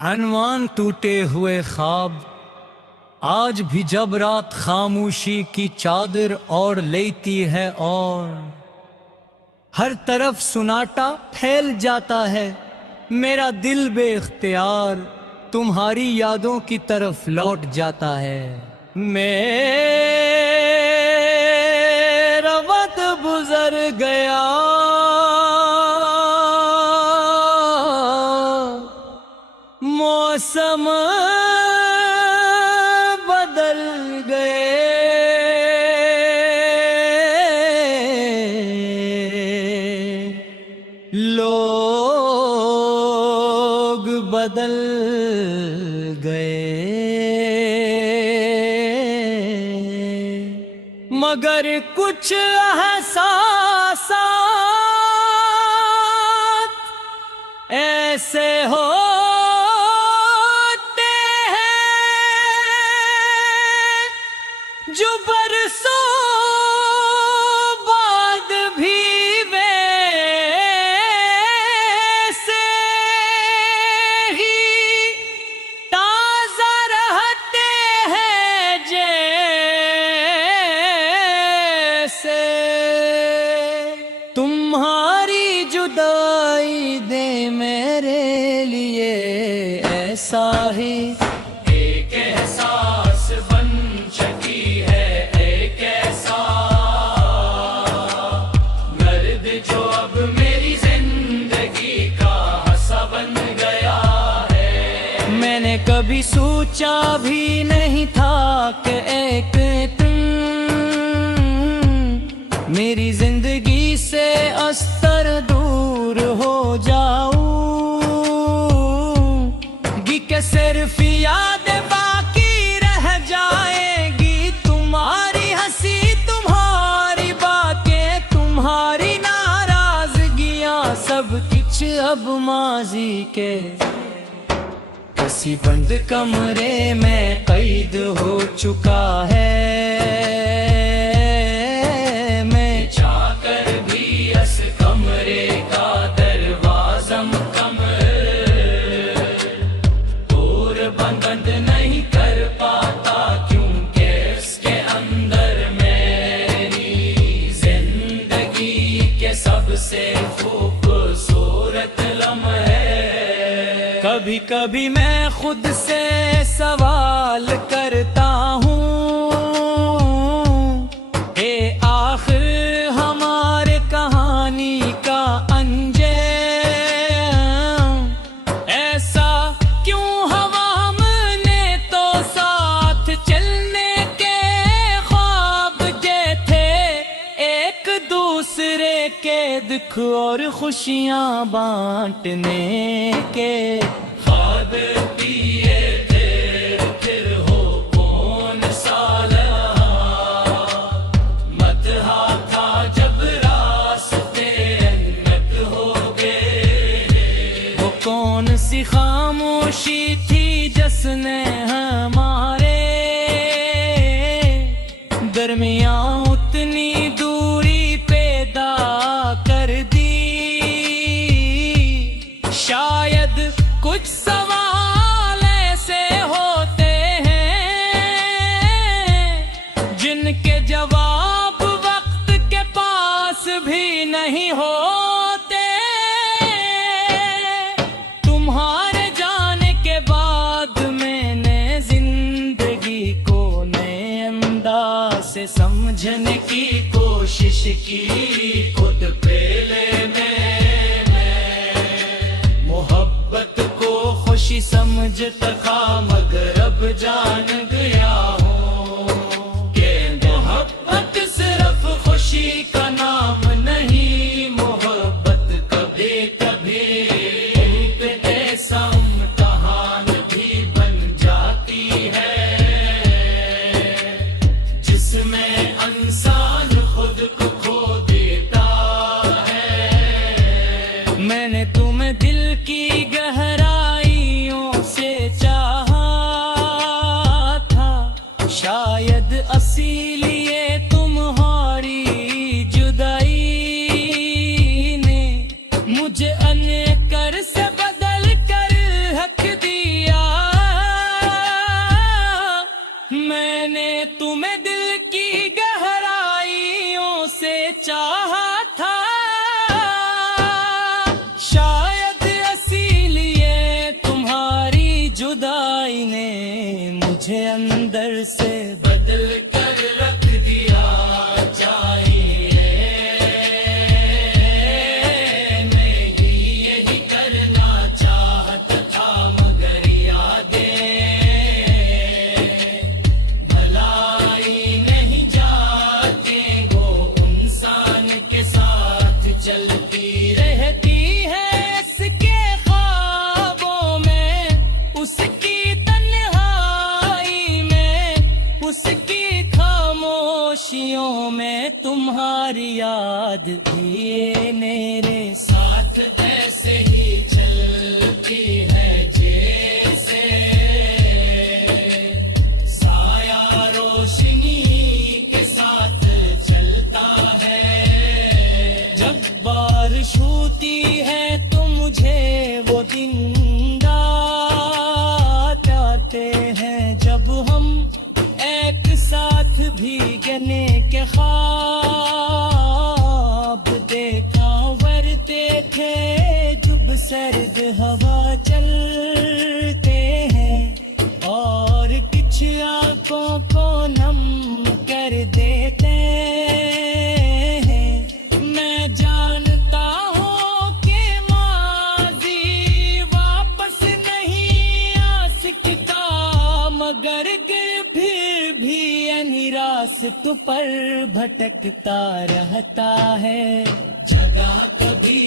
अनवान टूटे हुए ख्वाब आज भी जब रात खामोशी की चादर ओढ़ लेती है और हर तरफ सुनाटा फैल जाता है, मेरा दिल बेख्तियार तुम्हारी यादों की तरफ लौट जाता है। मेरा वक्त गुजर गया, मौसम बदल गए, लोग बदल गए, मगर कुछ एहसासात ऐसे हो जो बरसों बाद भी वैसे ही ताजा रहते हैं जैसे तुम्हारी जुदाई दे मेरे लिए ऐसा ही एक एहसास बन चकी है, एक ऐसा दर्द जो अब मेरी जिंदगी का हिस्सा बन गया है। मैंने कभी सोचा भी नहीं था कि एक तुम मेरी जिंदगी से अस्तर दूर हो जाऊंगी कि सिर्फ याद बाकी रह जाएगी, तुम्हारी हंसी, तुम्हारी बातें, तुम्हारी नाराजगियां, सब कुछ अब माजी के किसी बंद कमरे में कैद हो चुका है। मैं जाकर भी इस कमरे का दरवाजा दूर बंद नहीं कर पाता, क्योंकि इसके अंदर मेरी जिंदगी के सबसे खूबसूरत लम्हे। कभी कभी मैं खुद से सवाल करता हूँ, ए आखिर हमारे कहानी का अंजाम ऐसा क्यों हवा, हमने तो साथ चलने के ख्वाब जे थे, एक दूसरे के दुख और खुशियाँ बांटने के ख्वाब पिए थे, फिर हो कौन सा लम्हा, मदहा था जब रास्ते अन्नत हो गए। वो कौन सी खामोशी थी जिसने हमारे दरमियां उतनी दूरी पैदा कर दी। शायद कुछ सवाल ऐसे होते हैं जिनके जवाब वक्त के पास भी नहीं होते। तुम्हारे जाने के बाद मैंने जिंदगी को नए अंदाज से समझने की कोशिश की। खुद पहले में मोहब्बत को खुशी समझता था, मगर अब जान गया हूँ कि मोहब्बत सिर्फ खुशी का नाम नहीं, मोहब्बत कभी कभी ऐसा इम्तिहान भी बन जाती है जिसमें इंसान खुद को खो देता है। मैंने तुम्हें दिल की गहराइयों से चाहा, मुझे अंदर से बदल कर रख दिया चाहिए। मैं ही यही करना चाहता था मगर यादें भलाई नहीं जाते, वो इंसान के साथ चलती रहती है इसके ख्वाबों में, उसकी तन्हाई में, उसकी खामोशियों में तुम्हारी याद भी मेरे साथ ऐसे ही चलती है जैसे साया रोशनी के साथ चलता है। जब बारिश होती है तो मुझे वो दिन याद आते हैं, जब हम एक साथ भीगने के ख्वाब देखा वरते थे, जब सर्द हवा चलते हैं और कुछ आंखों को नम कर देते हैं। मैं जानता हूँ कि माजी वापस नहीं आ सकता, मगर फिर भी यानी रास्तों पर भटकता रहता है। जगह कभी